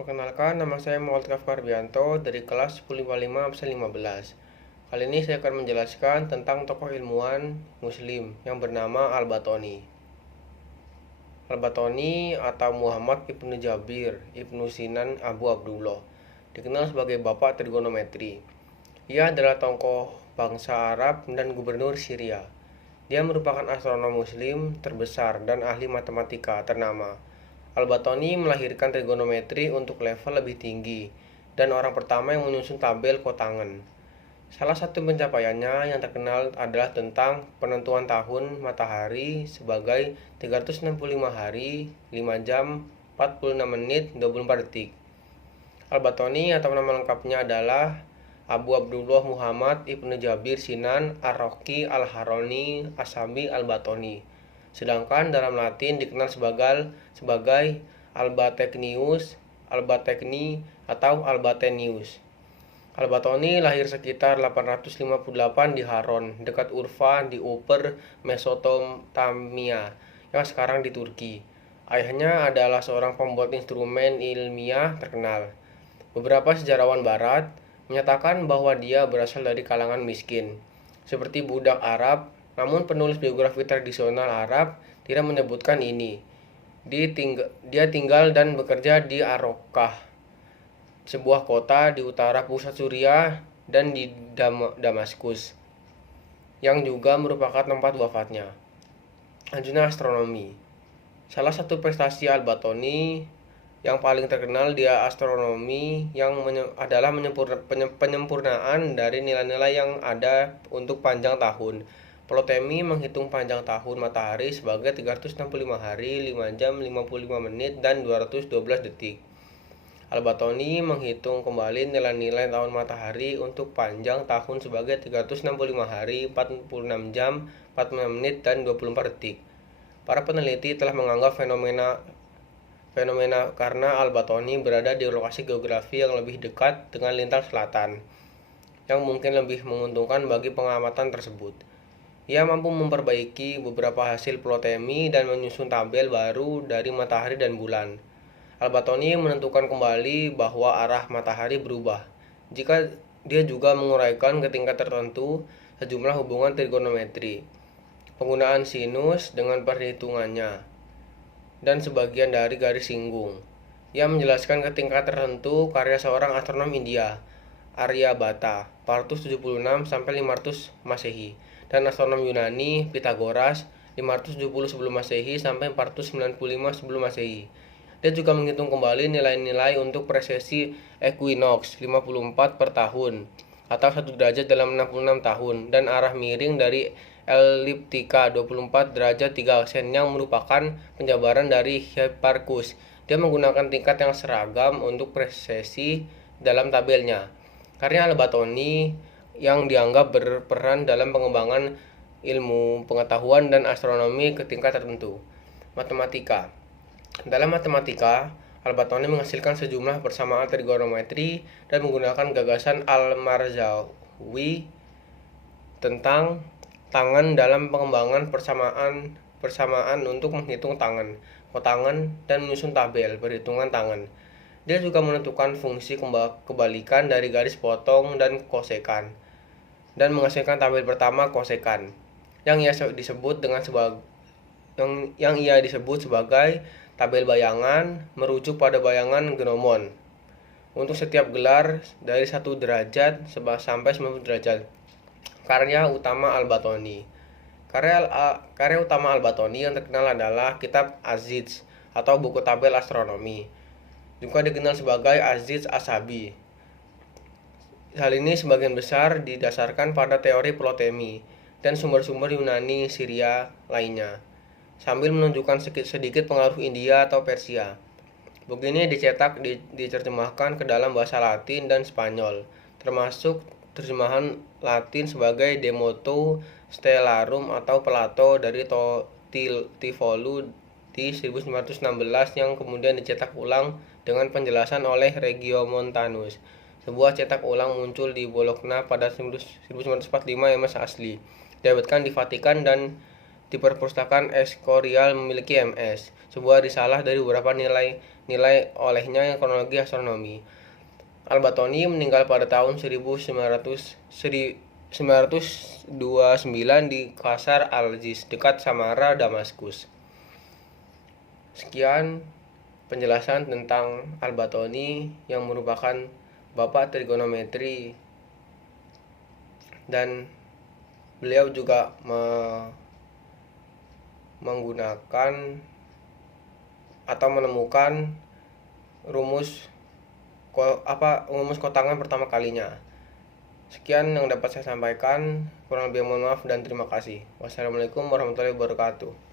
Perkenalkan, nama saya Muhammad Farbianto dari kelas 1055 absen 15. Kali ini saya akan menjelaskan tentang tokoh ilmuwan muslim yang bernama Al-Batoni. Al-Batoni atau Muhammad Ibnu Jabir Ibnu Sinan Abu Abdullah dikenal sebagai bapak trigonometri. Ia adalah tokoh bangsa Arab dan gubernur Syria. Dia merupakan astronom muslim terbesar dan ahli matematika ternama. Al-Batoni melahirkan trigonometri untuk level lebih tinggi dan orang pertama yang menyusun tabel kotangan. Salah satu pencapaiannya yang terkenal adalah tentang penentuan tahun matahari sebagai 365 hari, 5 jam, 46 menit, 24 detik. Al-Batoni atau nama lengkapnya adalah Abu Abdullah Muhammad Ibnu Jabir Sinan Ar-Roqi Al-Haroni Asabi Al-Batoni. Sedangkan dalam Latin dikenal sebagai Albategnius, Albategni, atau Albatenius. Al-Batoni lahir sekitar 858 di Haron, dekat Urfa di Upper Mesopotamia, yang sekarang di Turki. Ayahnya adalah seorang pembuat instrumen ilmiah terkenal. Beberapa sejarawan barat menyatakan bahwa dia berasal dari kalangan miskin, seperti budak Arab. Namun penulis biografi tradisional Arab tidak menyebutkan ini. Dia tinggal dan bekerja di Arokah, sebuah kota di utara pusat Suriah, dan di Damaskus, yang juga merupakan tempat wafatnya. Selanjutnya astronomi. Salah satu prestasi Al-Batoni yang paling terkenal dia astronomi yang adalah penyempurnaan dari nilai-nilai yang ada untuk panjang tahun. Ptolemy menghitung panjang tahun matahari sebagai 365 hari, 5 jam, 55 menit, dan 212 detik. Al-Batoni menghitung kembali nilai-nilai tahun matahari untuk panjang tahun sebagai 365 hari, 46 jam, 46 menit, dan 24 detik. Para peneliti telah menganggap fenomena karena Al-Batoni berada di lokasi geografi yang lebih dekat dengan lintang selatan, yang mungkin lebih menguntungkan bagi pengamatan tersebut. Ia mampu memperbaiki beberapa hasil Ptolemy dan menyusun tabel baru dari matahari dan bulan. Al-Batoni menentukan kembali bahwa arah matahari berubah jika dia juga menguraikan ke tingkat tertentu sejumlah hubungan trigonometri, penggunaan sinus dengan perhitungannya, dan sebagian dari garis singgung. Ia menjelaskan ke tingkat tertentu karya seorang astronom India, Aryabhata, 476-500 Masehi, dan astronom Yunani, Pythagoras, 570 sebelum Masehi sampai 495 sebelum Masehi. Dia juga menghitung kembali nilai-nilai untuk presesi equinox 54 per tahun atau 1 derajat dalam 66 tahun, dan arah miring dari eliptika 24 derajat 3 aksen yang merupakan penjabaran dari Hipparchus. Dia menggunakan tingkat yang seragam untuk presesi dalam tabelnya. Karya Al-Batoni yang dianggap berperan dalam pengembangan ilmu pengetahuan dan astronomi ke tingkat tertentu. Matematika. Dalam matematika, Al-Batoni menghasilkan sejumlah persamaan trigonometri dan menggunakan gagasan Al-Marzawi tentang tangan dalam pengembangan persamaan untuk menghitung tangan, kotangan, dan menyusun tabel perhitungan tangan. Dia juga menentukan fungsi kebalikan dari garis potong dan kosekan, dan menghasilkan tabel pertama kosekan yang ia disebut sebagai tabel bayangan, merujuk pada bayangan Gnomon untuk setiap gelar dari 1 derajat sampai 90 derajat. Karya utama Al-Batoni. Karya utama Al-Batoni yang terkenal adalah kitab Aziz atau buku tabel astronomi, juga dikenal sebagai Aziz Asabi. Hal ini sebagian besar didasarkan pada teori Ptolemy dan sumber-sumber Yunani Syria lainnya, sambil menunjukkan sedikit pengaruh India atau Persia. Buku ini diterjemahkan ke dalam bahasa Latin dan Spanyol, termasuk terjemahan Latin sebagai De Motu Stellarum atau Plato dari Tivoli di 1916 yang kemudian dicetak ulang dengan penjelasan oleh Regiomontanus. Sebuah cetak ulang muncul di Bologna pada 1945 MS asli, diterbitkan di Vatikan dan di Perpustakaan Escorial memiliki MS, sebuah risalah dari beberapa nilai nilai olehnya kronologi astronomi. Al-Batoni meninggal pada tahun 1929 di Qasar Al-Aziz, dekat Samara, Damaskus. Sekian penjelasan tentang Al-Batoni yang merupakan bapak trigonometri, dan beliau juga menggunakan atau menemukan rumus kotangan pertama kalinya. Sekian yang dapat saya sampaikan, kurang lebih mohon maaf dan terima kasih. Wassalamualaikum warahmatullahi wabarakatuh.